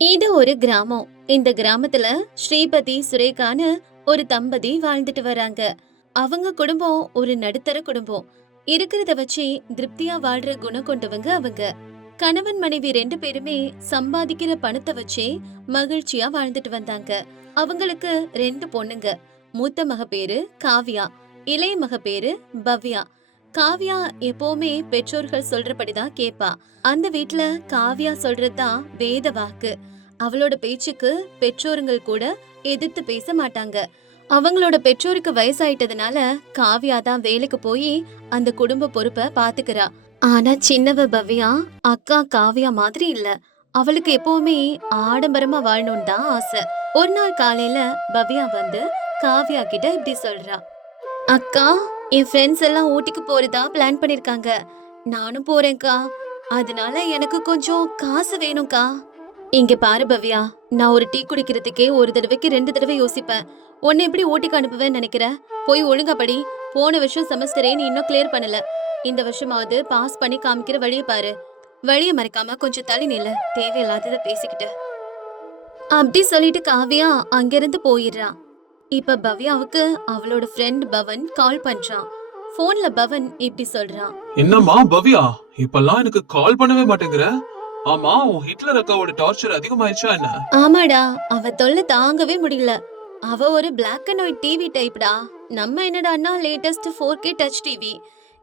இது ஒரு கிராமம். இந்த கிராமத்துல ஸ்ரீபதி சுரேகான்னு ஒரு தம்பதி வாழ்ந்துட்டு வராங்க. அவங்க குடும்பம் ஒரு நடுத்தர குடும்பம். இருக்கிறத வச்சு திருப்தியா வாழ்ற குணம் கொண்டவங்க அவங்க. கணவன் மனைவி ரெண்டு பேருமே சம்பாதிக்கிற பணத்தை வச்சே மகிழ்ச்சியா வாழ்ந்துட்டு வந்தாங்க. அவங்களுக்கு ரெண்டு பொண்ணுங்க. மூத்த மக பேரு காவ்யா, இளைய மக பேரு பவ்யா. காவ்யா எப்பவுமே பெற்றோர்கள் சொல்றபடிதான் கேப்பா. அந்த வீட்ல காவ்யா சொல்றதுதான் வேத வாக்கு. அவளோட பேச்சுக்கு பெற்றோருங்கள் கூட எதிர்த்து பேச மாட்டாங்க. அவங்களோட பெற்றோருக்கு வயசாயிட்டதுனால காவ்யா தான் வேலைக்கு போய் அந்த குடும்ப பொறுப்பை பாத்துக்கிறா. ஆனா சின்னவ பவ்யா அக்கா காவ்யா மாதிரி இல்ல. அவளுக்கு எப்பவுமே ஆடம்பரமா வாழணும்னு தான் ஆசை. ஒரு நாள் காலையில பவ்யா வந்து காவ்யா கிட்ட இப்படி சொல்றா: அக்கா, என் ஃப்ரெண்ட்ஸ் எல்லாம் ஊட்டிக்கு போறதா பிளான் பண்ணிருக்காங்க. நானும் போறேன்க்கா. அதனால எனக்கு கொஞ்சம் காசு வேணும்க்கா. இங்க பாரு பவ்யா, நான் ஒரு டீ குடிக்கிறதுக்கே ஒரு தடவைக்கு ரெண்டு தடவை யோசிப்பேன். உன்னை எப்படி ஊட்டிக்கு அனுப்புவேன்னு நினைக்கிற? போய் ஒழுங்கா படி. போன வருஷம் செமஸ்டரே நீ இன்னும் கிளியர் பண்ணல. இந்த வருஷமாவது பாஸ் பண்ணி காமிக்கிற வழியை பாரு. வழியை மறைக்காம கொஞ்சம் தள்ளி நில்ல. தேவையில்லாதத பேசிக்கிட்டு அப்படி சொல்லிட்டு காவ்யா அங்கிருந்து போயிடுறா. இப்ப பவ்யாவுக்கு அவளோட ஃப்ரெண்ட் பவன் கால் பண்றான். போன்ல பவன் இப்படி சொல்றான்: என்னம்மா பவ்யா, இப்பெல்லாம் எனக்கு கால் பண்ணவே மாட்டேங்கிற? ஆமா, உன் ஹிட்லர் அக்காவோட டார்ச்சர் அதிகமாயிடுச்சா என்ன? ஆமாடா, அவ தொல்லை தாங்கவே முடியல. அவ ஒரு பிளாக் அண்ட் ஒயிட் டிவி டைப்டா. நம்ம என்னடான்னா லேட்டஸ்ட் 4K டச் டிவி.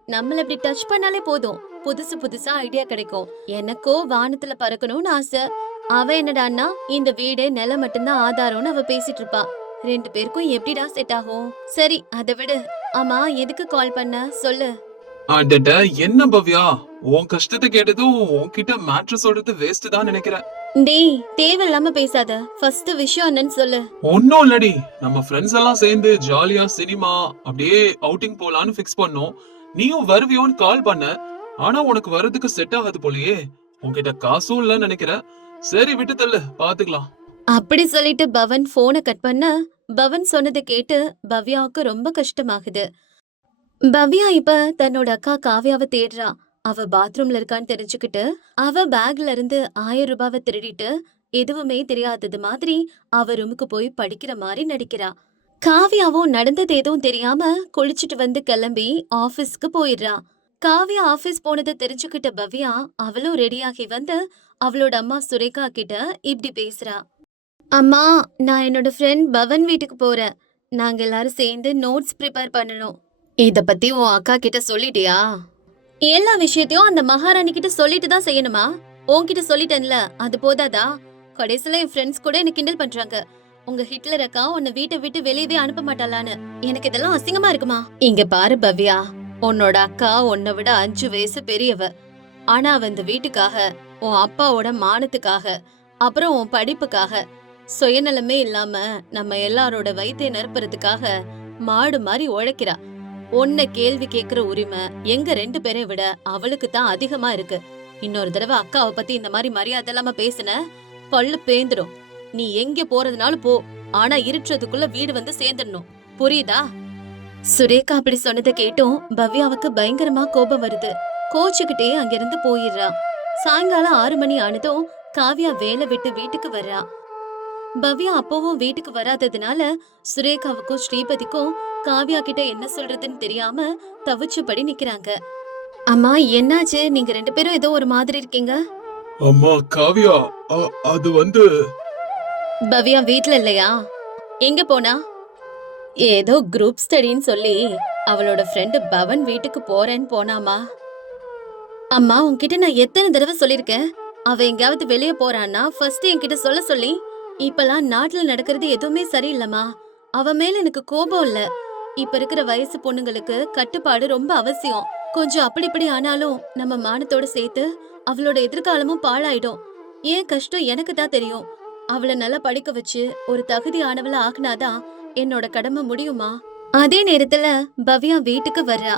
நம்மள இப்படி டச் பண்ணாலே போதும், புதுசு புதுசா ஐடியா கிடைக்கும். எனக்கோ வானத்துல பறக்கணும்னு ஆசை. அவ என்னடான்னா இந்த வீடு நிலம் மட்டும்தான் ஆதாரம்னு அவ பேசிட்டு இருப்பா. ரெண்டு பேருக்கும் எப்படிடா செட் ஆகும்? சரி, அதை விடு. ஆமா, எதுக்கு கால் பண்ண சொல்லு. அடட, என்ன பவ்யா, உன் கஷ்டத்தை கேட்டதும் உன்கிட்ட மேட்ரு சொல்றது வேஸ்ட் தான் நினைக்கிறேன். டேய், தேவையில்லாம பேசாத. ஃபர்ஸ்ட் விஷயம் என்னன்னு சொல்லு. ஒன்னும் இல்லடி, நம்ம ஃப்ரெண்ட்ஸ் எல்லாம் சேர்ந்து ஜாலியா சினிமா அப்படியே அவுட்டிங் போலான்னு ஃபிக்ஸ் பண்ணோம். நீயும் வருவியோன்னு கால் பண்ண. ஆனா உனக்கு வர்றதுக்கு செட் ஆகாது போலயே. உன்கிட்ட காசும் இல்லன்னு நினைக்கிறேன். சரி, விட்டு தள்ளு, பாத்துக்கலாம். அப்படி சொல்லிட்டு பவன் போனை கட் பண்ண, பவன் சொன்னதை கேட்டு பவ்யாவுக்கு ரொம்ப கஷ்டமாகுது. பவ்யா இப்ப தன்னோட அக்கா காவ்யாவை தேடுறா. அவ பாத்ரூம்ல இருக்கான்னு தெரிஞ்சுக்கிட்டு அவ பேக்ல இருந்து 1000 ரூபாவை திருடிட்டு எதுவுமே தெரியாதது மாதிரி அவ ரூமுக்கு போய் படிக்கிற மாதிரி நடிக்கிறா. காவ்யாவும் நடந்தது எதுவும் தெரியாம குளிச்சுட்டு வந்து கிளம்பி ஆபீஸ்க்கு போயிடுறா. காவ்யா ஆபீஸ் போனதை தெரிஞ்சுக்கிட்ட பவ்யா அவளும் ரெடியாகி வந்து அவளோட அம்மா சுரேகா கிட்ட இப்படி பேசுறா: அம்மா, நான் என்னோட ஃப்ரெண்ட் பவன் வீட்டுக்கு போறேன். நாங்க எல்லாரும் சேர்ந்து நோட்ஸ் ப்ரிப்பேர் பண்ணணும். இத பத்தி உன் அக்கா கிட்ட சொல்லிட்டியா? எல்லா விஷயத்தையும் அந்த மகாராணி கிட்ட சொல்லிட்டு தான் செய்யணுமா? உன்கிட்ட சொல்லிட்டேன்ல, அது போதாதா? கடைசில என் ஃப்ரெண்ட்ஸ் கூட என்ன கிண்டல் பண்றாங்க. உங்க ஹிட்லர் அக்கா உன்னை வீட்டை விட்டு வெளியவே அனுப்ப மாட்டாளான்னு. எனக்கு இதெல்லாம் அசிங்கமா இருக்குமா? இங்க பாரு பவ்யா, உன்னோட அக்கா உன்னை விட 5 வயசு பெரியவ. ஆனா அவ இந்த வீட்டுக்காக, உன் அப்பாவோட மானத்துக்காக, அப்புறம் உன் படிப்புக்காக, சுயநலமே இல்லாம நம்ம எல்லாரோட வயித்தை நிரப்புறதுக்காக மாடு மாதிரி உழைக்கிறா. உன்னை கேள்வி கேக்குற உரிமை எங்க ரெண்டு பேரை விட அவளுக்கு தான் அதிகமா இருக்கு. இன்னொரு தடவை அக்காவை பத்தி இந்த மாதிரி மரியாதை இல்லாம பேசுன, பல்லு பேந்துடும். நீ எங்க போறதுனாலும் போ, ஆனா இருட்டுறதுக்குள்ள வீடு வந்து சேர்ந்துடணும். புரியுதா? சுரேகா அப்படி சொன்னதை கேட்டும் பவ்யாவுக்கு பயங்கரமா கோபம் வருது. கோச்சுக்கிட்டே அங்கிருந்து போயிடுறா. சாயங்காலம் 6 மணி ஆனதும் காவ்யா வேலை விட்டு வீட்டுக்கு வர்றா. பவ்யா அப்பவும் வீட்டுக்கு வராததுனால சுரேகாவுக்கும் ஸ்ரீபதிக்கும் காவ்யா கிட்ட என்ன சொல்றதுன்னு தெரியாம தவிச்சபடி நிக்கிறாங்க. அம்மா, என்னாச்சு? நீங்க ரெண்டு பேரும் ஏதோ ஒரு மாதிரி இருக்கீங்க. அம்மா காவியா, அது வந்து பவ்யா வீட்ல இல்லையா? எங்க போனா? ஏதோ குரூப் ஸ்டடின்னு சொல்லி அவளோட ஃப்ரெண்டு பவன் வீட்டுக்கு போறேன்னு போனாமா. அம்மா, உன்கிட்ட நான் எத்தனை தடவை சொல்லிருக்கேன், அவ எங்கயாவது வெளிய போறான்னா ஃபர்ஸ்ட் என்கிட்ட சொல்ல சொல்லி. இப்பெல்லாம் நாட்டுல நடக்கிறது எதுவுமே சரியில்லம்மா. அவ மேல எனக்கு கோபம் இல்ல. இப்ப இருக்கிற வயசு பொண்ணுங்களுக்கு கட்டுப்பாடு ரொம்ப அவசியம். கொஞ்சம் அப்படி இப்படி ஆனாலும் நம்ம மானத்தோட சேர்த்து அவளோட எதிர்காலமும் பாழாயிடும். ஏன் கஷ்டம் எனக்கு தான் தெரியும். அவளை நல்லா படிக்க வச்சு ஒரு தகுதி ஆனவள ஆக்குனாதான் என்னோட கடமை முடியுமா? அதே நேரத்துல பவ்யா வீட்டுக்கு வர்றா.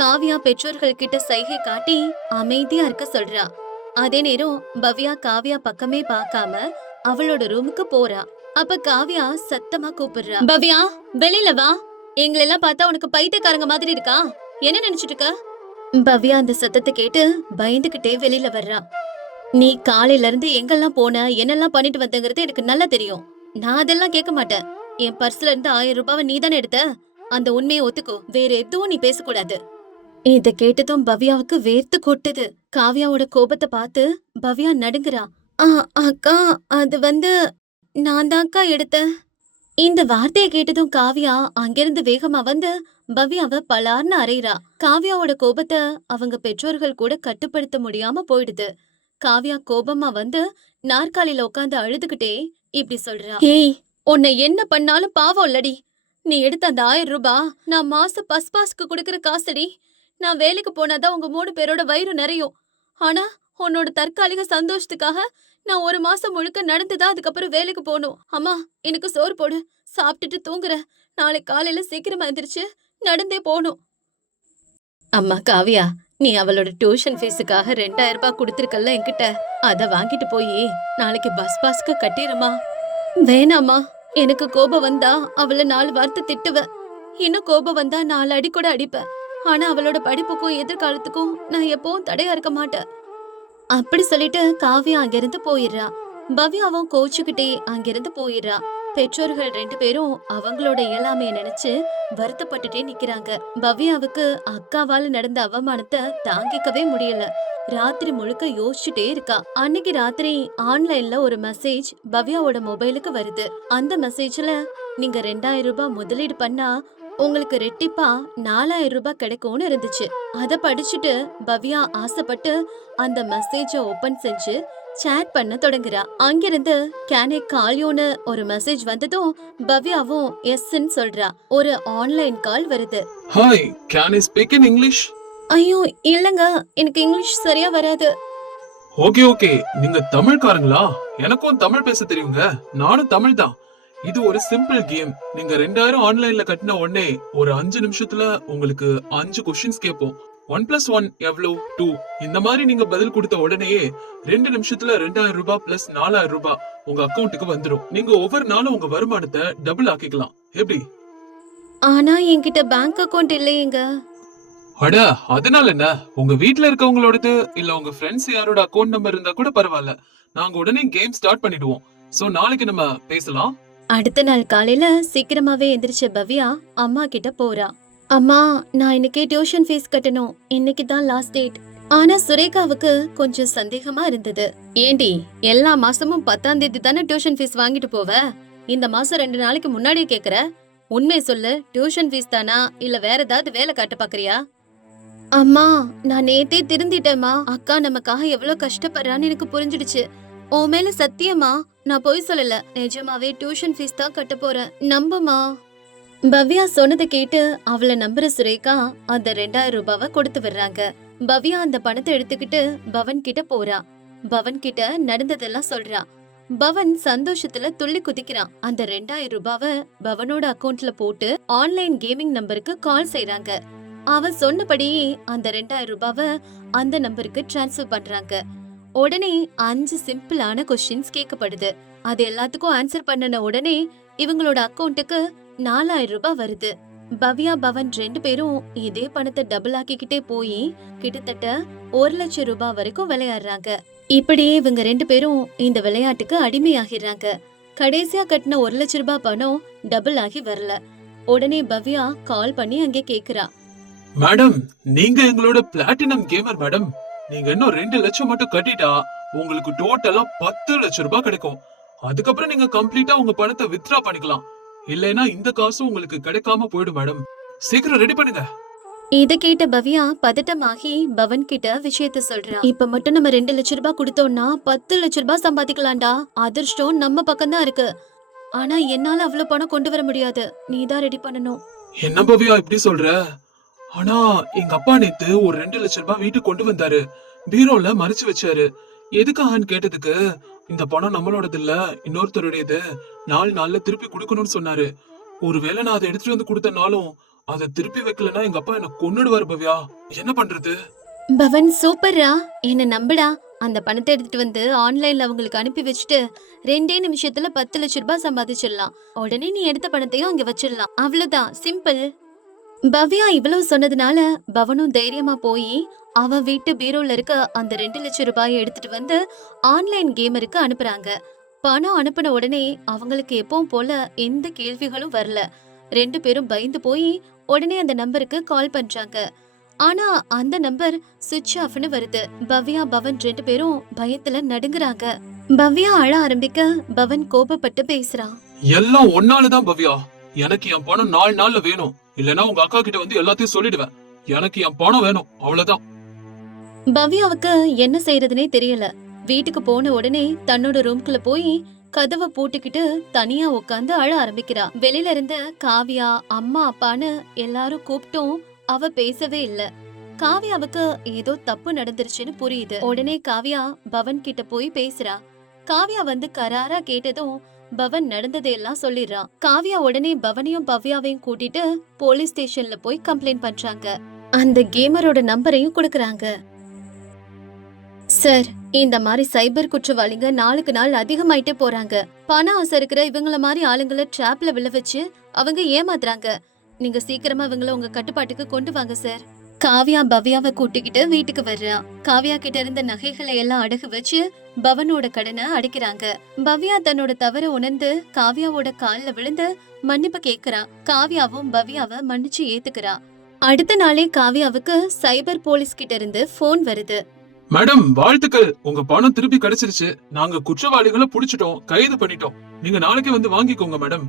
காவ்யா பெற்றோர்கள் கிட்ட சைகை காட்டி அமைதியா இருக்க சொல்றா. அதே நேரம் பவ்யா காவ்யா பக்கமே பார்க்காம அவளோட ரூமுக்கு போறா. அப்ப காவ்யா சத்தமா கூப்பிடுறா: பவ்யா, வெளியில வா. எங்களெல்லாம் பார்த்தா உனக்கு பைத்தியக்காரங்க மாதிரி இருக்கா? என்ன நினைச்சிட்டு இருக்க? பவ்யா அந்த சத்தத்தை கேட்டு பயந்துகிட்டே வெளியில வர்றா. நீ காலையில இருந்து எங்கெல்லாம் போன என்னெல்லாம் பண்ணிட்டு வந்தங்கிறது எனக்கு நல்லா தெரியும். நான் அதெல்லாம் கேட்க மாட்டேன். என் பர்ஸ்ல இருந்து 1000 ரூபாவை நீ தானே எடுத்த. அந்த உண்மையை ஒத்துக்கோ. வேற எதுவும் நீ பேசக்கூடாது. இத கேட்டதும் பவ்யாவுக்கு வேர்த்து கொட்டுது. காவ்யாவோட கோபத்தை பார்த்து பவ்யா நடுங்குறா. "ஆ, அக்கா, அது வந்து நான் தான்க்கா எடுத்தேன்." இந்த வார்த்தையை கேட்டதும் காவ்யா அங்கிருந்து வேகமா வந்து பவ்யாவை பலார்னு அறையிறா. காவ்யாவோட கோபத்தை அவங்க பெற்றோர்கள் கூட கட்டுப்படுத்த முடியாம போயிடுது. காவ்யா கோபமா வந்து நாற்காலியில உட்காந்து அழுதுகிட்டே இப்படி சொல்றா. "ஏய், உன்னை என்ன பண்ணாலும் பாவம் இல்லடி. நீ எடுத்த அந்த 1000 ரூபாய் நான் மாசம் பஸ் பாஸ்க்கு கொடுக்கற காசுடி. நான் வேலைக்கு போனாதான் உங்க 3 பேரோட வயிறு நிறையும். ஆனா உன்னோட தற்காலிக சந்தோஷத்துக்காக நான் 1 மாசம் முழுக்க நடந்துதான் அதுக்கப்புறம் வேலைக்கு போகணும். அம்மா, எனக்கு சோறு போடு. சாப்பிட்டுட்டு தூங்குறேன். நாளைக்கு காலையில சீக்கிரமா எந்திரிச்சு நடந்தே போகணும்." அம்மா காவ்யா, நீ அவளோட டியூஷன் ஃபீஸுக்காக 2000 ரூபாய் கொடுத்திருக்கல்ல என்கிட்ட. அத வாங்கிட்டு போய் நாளைக்கு பஸ் பாஸ்க்கு கட்டிருமா. வேணாமா, எனக்கு கோபம் வந்தா அவள 4 வார்த்தை திட்டுவேன். இன்னும் கோபம் வந்தா 4 அடி கூட அடிப்பேன். ஆனா அவளோட படிப்புக்கும் எதிர்காலத்துக்கும் நான் எப்பவும் தடையா இருக்க மாட்டேன். அப்படி சொல்லிட்டு காவ்யா அங்கிருந்து போயிடுறா. பவ்யாவும் கோச்சுக்கிட்டே அங்கிருந்து போயிடுறா. பெற்றோர்கள் 2 பேரும் அவங்களோட இயலாமைய நினைச்சு வருத்தப்பட்டுட்டே நிக்கிறாங்க. பவ்யாவுக்கு அக்காவால நடந்த அவமானத்தை தாங்கிக்கவே முடியல. ராத்திரி முழுக்க யோசிச்சுட்டே இருக்கா. அன்னைக்கு ராத்திரி ஆன்லைன்ல ஒரு மெசேஜ் பவ்யாவோட மொபைலுக்கு வருது. அந்த மெசேஜ்ல, "நீங்க 2000 ரூபாய் முதலீடு பண்ணா உங்களுக்கு ரெட்டிப்பா 4000 ரூபாய் கிடைக்கும்னு இருந்துச்சு." அத படிச்சுட்டு பவ்யா ஆசைப்பட்டு அந்த மெசேஜ ஓபன் செஞ்சு சேட் பண்ண தொடங்குறா. அங்கிருந்து "கேன் ஐ கால் யூன்னு" ஒரு மெசேஜ் வந்ததும் பவ்யாவும் எஸ்ன்னு சொல்றா. ஒரு ஆன்லைன் கால் வருது. Hi, can I speak in English? ஐயோ இல்லங்க, எனக்கு இங்கிலீஷ் சரியா வராது. ஓகே ஓகே, நீங்க தமிழ்காரங்களா? எனக்கும் தமிழ் பேச தெரியுங்க. நானும் தமிழ் தான். இது ஒரு சிம்பிள் கேம். நீங்க 2000 ஆன்லைன்ல கட்டின உடனே ஒரு 5 நிமிஷத்துல உங்களுக்கு 5 கொஸ்டின்ஸ் கேட்போம். 1+1 எவ்வளவு? 2. இந்த மாதிரி நீங்க பதில் கொடுத்த உடனேயே 2 நிமிஷத்துல 2000 ரூபாய் பிளஸ் 4000 ரூபாய் உங்க அக்கவுண்ட்டுக்கு வந்துரும். நீங்க ஒவ்வொரு நாளும் உங்க வருமானத்தை டபுள் ஆக்கிக்கலாம். எப்படி? ஆனா என்கிட்ட பேங்க் அக்கவுண்ட் இல்லையேங்க. அட, அதனால என்ன? உங்க வீட்ல இருக்கவங்களோடது இல்ல உங்க ஃப்ரெண்ட்ஸ் யாரோட அக்கவுண்ட் நம்பர் இருந்தா கூட பரவாயில்ல. நாங்க உடனே கேம் ஸ்டார்ட் பண்ணிடுவோம். சோ நாளைக்கு நம்ம பேசலாம். அடுத்த நாள் காலையில சீக்கிரமாவே எந்திரிச்ச பவ்யா அம்மா கிட்ட போறா. "அம்மா, நான் இன்னைக்கு டியூஷன் ஃபீஸ் கட்டணும். இன்னைக்கு தான் லாஸ்ட் டேட்." ஆனா சுரேகாவுக்கு கொஞ்சம் சந்தேகமா இருந்தது. "ஏண்டி, எல்லா மாசமும் 10ஆம் தேதி தானே டியூஷன் ஃபீஸ் வாங்கிட்டு போவ? இந்த மாசம் 2 நாளைக்கு முன்னாடியே கேக்குற. உண்மை சொல்லு, டியூஷன் ஃபீஸ் தானா இல்ல வேற ஏதாவது வேலை காட்ட பாக்குறியா?" "அம்மா, நான் நேத்தே திருந்திட்டேம்மா. அக்கா நமக்காக எவ்வளவு கஷ்டப்படுறான்னு எனக்கு புரிஞ்சிடுச்சு. உன் மேல சத்தியமா நான் பொய் சொல்லல. நிஜமாவே டியூஷன் ஃபீஸ் தான் கட்ட போறேன். நம்புமா." பவ்யா சொன்னதை கேட்டு அவளை நம்புற சுரேகா அந்த 2000 ரூபாவை கொடுத்து விடுறாங்க. பவ்யா அந்த பணத்தை எடுத்துக்கிட்டு பவன் கிட்ட போறா. பவன் கிட்ட நடந்ததெல்லாம் சொல்றா. பவன் சந்தோஷத்துல துள்ளி குதிக்கிறான். அந்த 2000 ரூபாவை பவனோட அக்கவுண்ட்ல போட்டு ஆன்லைன் கேமிங் நம்பருக்கு கால் செய்றாங்க. அவன் சொன்னபடியே அந்த 2000 ரூபாவை அந்த நம்பருக்கு டிரான்ஸ்ஃபர் பண்றாங்க. உடனே 5 சிம்பிளான கொஸ்டின்ஸ் கேட்கப்படுது. அது எல்லாத்துக்கும் ஆன்சர் பண்ணன உடனே இவங்களோட அக்கவுண்ட்டுக்கு 4000 ரூபாய் வருது. பவ்யா பவன் 2 பேரும் இதே பணத்தை டபுள் ஆக்கிக்கிட்டே போய் கிட்டத்தட்ட 1,00,000 ரூபாய் வரைக்கும் விளையாடுறாங்க. இப்படியே இவங்க 2 பேரும் இந்த விளையாட்டுக்கு அடிமையாகிறாங்க. கடைசியா கட்டின 1,00,000 ரூபாய் பணம் டபுள் ஆகி வரல. உடனே பவ்யா கால் பண்ணி அங்கே கேக்குறா. மேடம், நீங்க எங்களோட பிளாட்டினம் கேமர் மேடம். நீங்க இன்னும் 2 லட்சம் மட்டும் கட்டிட்டா உங்களுக்கு டோட்டலா 10 லட்சம் ரூபாய் கிடைக்கும். அதுக்கப்புறம் நீங்க கம்ப்ளீட்டா உங்க பணத்தை வித்ட்ரா பண்ணிக்கலாம். இல்லைன்னா இந்த காசு உங்களுக்கு கிடைக்காம போயிடும் மேடம். சீக்கிரம் ரெடி பண்ணுங்க. இத கேட்ட பவ்யா பதட்டமாகி பவன் கிட்ட விஷயத்த சொல்றா. "இப்ப மட்டும் நம்ம 2,00,000 ரூபாய் கொடுத்தோம்னா 10,00,000 ரூபாய் சம்பாதிக்கலாம்டா. அதிர்ஷ்டம் நம்ம பக்கம் தான் இருக்கு. ஆனா என்னால அவ்வளவு பணம் கொண்டு வர முடியாது. நீதான் ரெடி பண்ணணும்." என்ன பவ்யா இப்படி சொல்ற? ஆனா எங்க அப்பா நேத்து ஒரு 2 லட்சம் ரூபாய் வீட்டுக்கு கொண்டு வந்தாரு. பீரோல மறைச்சு வச்சாரு. எதுக்காகன்னு கேட்டதுக்கு, இந்த பணம் நம்மளோடது இல்ல, இன்னொருத்தருடையது. 4 நாள்ல திருப்பி கொடுக்கணும்னு சொன்னாரு. ஒருவேளை நான் அதை எடுத்துட்டு வந்து கொடுத்தனாலும் அதை திருப்பி வைக்கலன்னா எங்க அப்பா என்ன கொன்னுடுவாரு பவ்யா. என்ன பண்றது? பவன் சூப்பர்ரா, என்ன நம்புடா. அந்த பணத்தை எடுத்துட்டு வந்து ஆன்லைன்ல அவங்களுக்கு அனுப்பி வச்சுட்டு 2 நிமிஷத்துல 10 லட்சம் ரூபாய் சம்பாதிச்சிடலாம். உடனே நீ எடுத்த பணத்தையும் அங்க வச்சிடலாம். அவ்வளவுதான், சிம்பிள். பவ்யா இவ்வளவு சொன்னதுனால பவனும் தைரியமா போய் அவன் வீட்டு பீரோல இருக்க அந்த 2 லட்சம் ரூபாயை எடுத்துட்டு வந்து ஆன்லைன் கேமருக்கு அனுப்புறாங்க. பணம் அனுப்பின உடனே அவங்களுக்கு எப்பவும் போல எந்த கேள்விகளும் வரல. 2 பேரும் பயந்து போய் உடனே அந்த நம்பருக்கு கால் பண்றாங்க. ஆனா அந்த நம்பர் சுவிட்ச் ஆஃப்னு வருது. பவ்யா பவன் 2 பேரும் பயத்துல நடுங்குறாங்க. பவ்யா அழ ஆரம்பிக்க பவன் கோபப்பட்டு பேசுறான். எல்லாம் ஒன்னாலதான் பவ்யா. எனக்கு என் பணம் 4 நாள்ல வேணும். இல்லனா உங்க அக்கா கிட்ட வந்து எல்லாத்தையும் சொல்லிடுவேன். எனக்கு என் பணம் வேணும், அவ்வளவுதான். பவ்யாவுக்கு என்ன செய்யறதுனே தெரியல. வீட்டுக்கு போன உடனே தன்னோட ரூம்குள்ள போய் கதவை பூட்டிக்கிட்டு தனியா உட்காந்து அழ ஆரம்பிக்கிறா. வெளியில இருந்த காவியா அம்மா அப்பான்னு எல்லாரும் கூப்பிட்டும் அவ பேசவே இல்ல. காவியாவுக்கு ஏதோ தப்பு நடந்துருச்சுன்னு புரியுது. உடனே காவியா பவன் கிட்ட போய் பேசுறா. காவியா வந்து கராரா கேட்டதும் பவன் நடந்ததையெல்லாம் சொல்லிடுறான். காவியா உடனே பவனையும் பவ்யாவையும் கூட்டிட்டு போலீஸ் ஸ்டேஷன்ல போய் கம்ப்ளைண்ட் பண்றாங்க. அந்த கேமரோட நம்பரையும் கொடுக்கறாங்க. சார், இந்த மாதிரி சைபர் குற்றவாளிங்க நாளுக்கு நாள் அதிகமாயிட்டே போறாங்க. பணம் ஆசை இருக்கிற இவங்கள மாதிரி ஆளுங்களை ட்ராப்ல விழ வச்சு அவங்க ஏமாத்துறாங்க. நீங்க சீக்கிரமா இவங்கள உங்க கட்டுப்பாட்டுக்கு கொண்டு வாங்க சார். காவியா பவ்யாவை கூட்டிக்கிட்டு வீட்டுக்கு வர்றா. காவியா கிட்ட இருந்த நகைகளை எல்லாம் அடகு வச்சு பவனோட கடனை அடைக்கிறாங்க. பவ்யா தன்னோட தவற உணர்ந்து காவியாவோட கால்ல விழுந்து மன்னிப்பு கேக்குறா. காவியாவும் பவ்யாவை மன்னிச்சு ஏத்துக்கிறா. அடுத்த நாளே காவியாவுக்கு சைபர் போலீஸ் கிட்ட இருந்து போன் வருது. மேடம், வாழ்த்துக்கள். உங்க பணம் திருப்பி கிடைச்சிருச்சு. நாங்க குற்றவாளிகளை புடிச்சிட்டோம், கைது பண்ணிட்டோம். நீங்க நாளைக்கே வந்து வாங்கிக்கோங்க மேடம்.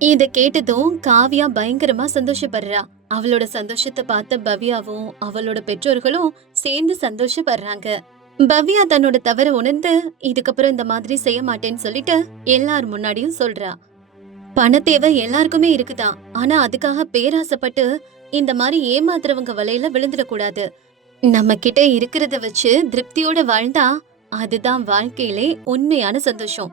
இத கேட்டதும் காவியா பயங்கரமா சந்தோஷப்படுறா. அவளோட சந்தோஷத்தை பார்த்த பவ்யாவும் அவளோட பெற்றோர்களும் சேர்ந்து சந்தோஷப்படுறாங்க. பவ்யா தன்னோட தவற உணர்ந்து இதுக்கப்புறம் இந்த மாதிரி செய்ய மாட்டேன்னு சொல்லிட்டு எல்லார் முன்னாடியும் சொல்றா. பண தேவை எல்லாருக்குமே இருக்குதான். ஆனா அதுக்காக பேராசைப்பட்டு இந்த மாதிரி ஏமாத்துறவங்க வலையில விழுந்துடக்கூடாது. நம்ம கிட்ட இருக்கிறத வச்சு திருப்தியோட வாழ்ந்தா அதுதான் வாழ்க்கையிலே உண்மையான சந்தோஷம்.